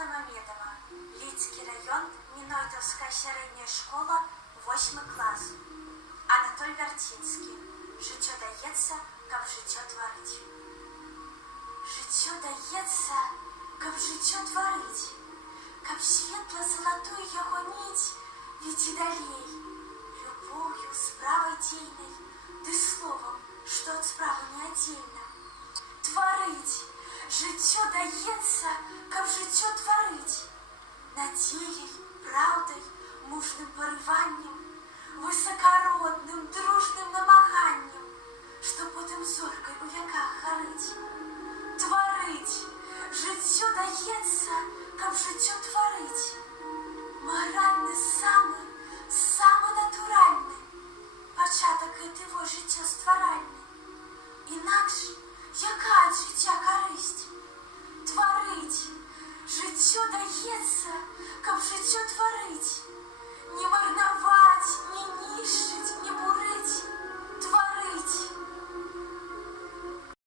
Алта Мамедова, Лідський район, Мінойтовська середня школа, 8 клас. Анатоль Вертінський. Життя дається, каб життя творить. Життя дається, каб життя творить, каб світло золотую його нить війти далей. Любов'ю, справой дійной, ти словом, що від справи не отдельно. Творить. Життя дається, каб життя творить. Надієй, правдой, мужним пориванням, високородним, дружним намаганням, що потім зоркой у віках горить. Творить. Життя дається, каб життя творить. Моральне саме натуральне. Початок этого життя створальне. Інакше, яка від життя користь? Творить. Життя дається, каб життя творить. Не марне